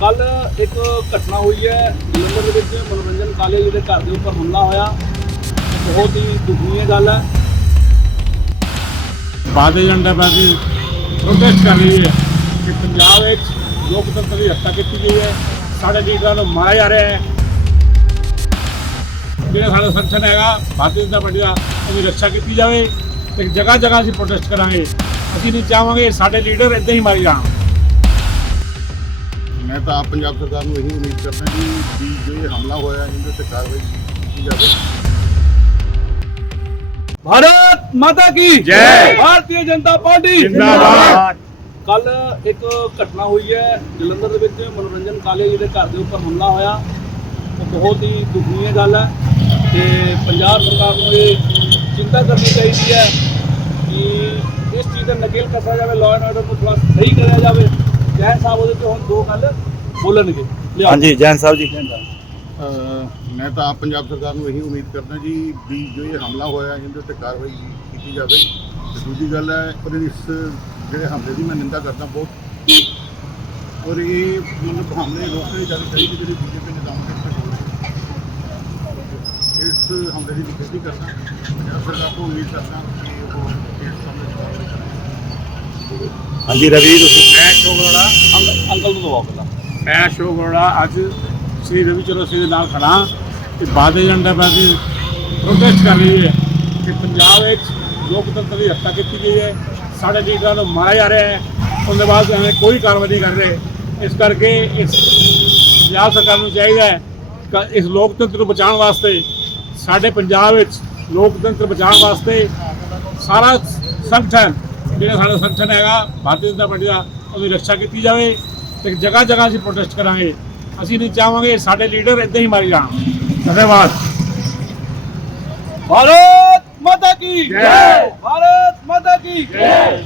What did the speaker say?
ਕੱਲ ਇੱਕ ਘਟਨਾ ਹੋਈ ਹੈ, ਜਲੰਧਰ ਦੇ ਵਿੱਚ ਮਨੋਰੰਜਨ ਕਾਲਜ ਦੇ ਘਰ ਦੇ ਉੱਪਰ ਹਮਲਾ ਹੋਇਆ। ਬਹੁਤ ਹੀ ਦੁਖਨੀय ਗੱਲ ਹੈ। ਭਾਰਤੀ ਜਨਤਾ ਪਾਰਟੀ ਪ੍ਰੋਟੈਸਟ ਕਰ ਰਹੀ ਹੈ ਕਿ ਪੰਜਾਬ ਵਿੱਚ ਲੋਕਤੰਤਰ ਦੀ ਹੱਤਿਆ ਕੀਤੀ ਗਈ ਹੈ। ਸਾਡੇ ਲੀਡਰਾਂ ਨੂੰ ਮਾਰਿਆ ਜਾ ਰਿਹਾ ਹੈ। ਜਿਹੜਾ ਸਾਡਾ ਸੰਗਠਨ ਹੈਗਾ, ਭਾਰਤੀ ਜਨਤਾ ਪਾਰਟੀ ਦਾ, ਉਹਦੀ ਰੱਖਿਆ ਕੀਤੀ ਜਾਵੇ। ਤੇ ਜਗ੍ਹਾ ਜਗ੍ਹਾ ਅਸੀਂ ਪ੍ਰੋਟੈਸਟ ਕਰਾਂਗੇ। ਅਸੀਂ ਨਹੀਂ ਚਾਹਾਂਗੇ ਸਾਡੇ ਲੀਡਰ ਇਦਾਂ ਹੀ ਮਾਰੇ ਜਾਣ। ਮੈਂ ਤਾਂ ਆਪ ਪੰਜਾਬ ਸਰਕਾਰ ਨੂੰ ਇਹੀ ਉਮੀਦ ਕਰਦਾ ਕਿ ਵੀ ਜੋ ਇਹ ਹਮਲਾ ਹੋਇਆ ਇਹਦੇ ਤੇ ਕਾਰਵਾਈ ਕੀਤੀ ਜਾਵੇ। ਭਾਰਤ ਮਾਤਾ ਕੀ? ਜੈ। ਭਾਰਤੀ ਜਨਤਾ ਪਾਰਟੀ। ਜ਼ਿੰਦਾਬਾਦ। ਕੱਲ ਇੱਕ ਘਟਨਾ ਹੋਈ ਹੈ ਜਲੰਧਰ ਦੇ ਵਿੱਚ ਮਨੋਰੰਜਨ ਕਾਲਜ ਦੇ ਘਰ ਦੇ ਉੱਪਰ ਹਮਲਾ ਹੋਇਆ। ਉਹ ਬਹੁਤ ਹੀ ਦੁਖਨੀय ਗੱਲ ਹੈ ਤੇ ਪੰਜਾਬ ਸਰਕਾਰ ਨੂੰ ਇਹ ਚਿੰਤਾ ਕਰਨੀ ਚਾਹੀਦੀ ਹੈ ਕਿ ਇਸ ਚੀਜ਼ ਦਾ ਨਕੇਲ ਕੱਸਿਆ ਜਾਵੇ ਲਾਅ ਐਂਡ ਆਰਡਰ ਨੂੰ ਥੋੜਾ ਸਹੀ ਕਰਿਆ ਜਾਵੇ। ਜੈ ਸਾਹਿਬ ਉਹਦੇ ਤੇ ਹੁਣ ਦੋ ਗੱਲ ਬੋਲਣਗੇ। ਲਿਆਓ। ਹਾਂਜੀ ਜੈਨ ਸਾਹਿਬ ਜੀ। ਅਹ ਮੈਂ ਤਾਂ ਆਪ ਪੰਜਾਬ ਸਰਕਾਰ ਨੂੰ ਇਹੀ ਉਮੀਦ ਕਰਦਾ ਜੀ ਵੀ ਜੋ ਇਹ ਹਮਲਾ ਹੋਇਆ ਇਹਦੇ ਤੇ ਕਾਰਵਾਈ ਕੀਤੀ ਜਾਵੇ। ਤੇ ਦੂਜੀ ਗੱਲ ਹੈ ਪਰ ਇਸ ਜਿਹੜੇ ਹਮਲੇ ਦੀ ਮੈਂ ਨਿੰਦਾ ਕਰਦਾ ਬਹੁਤ। ਔਰ ਇਹ ਮਤਲਬ ਹਮਲੇ ਰੋਕਣੇ ਦੀ ਚਾਹੀਦੀ ਚਾਹੀਦੀ ਜਿਹੜੇ ਬੀਜੇਪੀ ਨਿਜ਼ਾਮ ਦੇ ਉੱਤੇ ਹੋ ਰਹੇ ਇਸ ਹਮਲੇ ਦੀ ਨਿਖੇਧੀ ਕਰਦਾ। ਪੰਜਾਬ ਸਰਕਾਰ ਤੋਂ ਉਮੀਦ ਕਰਦਾ ਕਿ ਉਹ ਇਸ ਹਮਲੇ ਦੀ ਕਾਰਵਾਈ ਕਰੇ। ਹਾਂਜੀ ਰਵੀ ਤੁਸੀਂ ਮੈਂ ਸ਼ੋਗੜਾ ਅੰਕਲ ਅੰਕਲ ਨੂੰ ਦਵਾਓ ਪਹਿਲਾਂ। ਮੈਂ ਅਸ਼ੋਕ ਅਰੋੜਾ ਅੱਜ ਸ੍ਰੀ ਰਵੀ ਸਿੰਘ ਦੇ ਨਾਲ ਖੜਾ ਤੇ ਭਾਰਤੀ ਜਨਤਾ ਪਾਰਟੀ ਪ੍ਰੋਟੈਸਟ ਕਰ ਰਹੀ ਹੈ ਕਿ ਪੰਜਾਬ ਵਿੱਚ ਲੋਕਤੰਤਰ ਦੀ ਹੱਤਿਆ ਕੀਤੀ ਗਈ ਹੈ, ਸਾਡੇ ਲੀਡਰਾਂ ਨੂੰ ਮਾਰਿਆ ਜਾ ਰਿਹਾ ਹੈ, ਉਹਦੇ ਬਾਅਦ ਐਵੇਂ ਕੋਈ ਕਾਰਵਾਈ ਨਹੀਂ ਕਰ ਰਹੇ। ਇਸ ਕਰਕੇ ਇਸ ਪੰਜਾਬ ਸਰਕਾਰ ਨੂੰ ਚਾਹੀਦਾ ਹੈ ਕਿ ਇਸ ਲੋਕਤੰਤਰ ਨੂੰ ਬਚਾਉਣ ਵਾਸਤੇ ਸਾਡੇ ਪੰਜਾਬ ਵਿੱਚ ਲੋਕਤੰਤਰ ਬਚਾਉਣ ਵਾਸਤੇ ਸਾਰਾ ਸੰਗਠਨ, ਜਿਹੜਾ ਸਾਡਾ ਸੰਗਠਨ ਹੈਗਾ, ਭਾਰਤੀ ਜਨਤਾ ਪਾਰਟੀ ਦਾ, ਉਹਦੀ ਰੱਖਿਆ ਕੀਤੀ ਜਾਵੇ। ਤੇ ਜਗ੍ਹਾ ਜਗ੍ਹਾ ਅਸੀਂ ਪ੍ਰੋਟੈਸਟ ਕਰਾਂਗੇ। ਅਸੀਂ ਨਹੀਂ ਚਾਹਾਂਗੇ ਸਾਡੇ ਲੀਡਰ ਇਦਾਂ ਹੀ ਮਾਰੇ ਜਾਣ। ਧੰਨਵਾਦ। ਭਾਰਤ ਮਾਤਾ ਕੀ ਜੈ। ਭਾਰਤ ਮਾਤਾ ਕੀ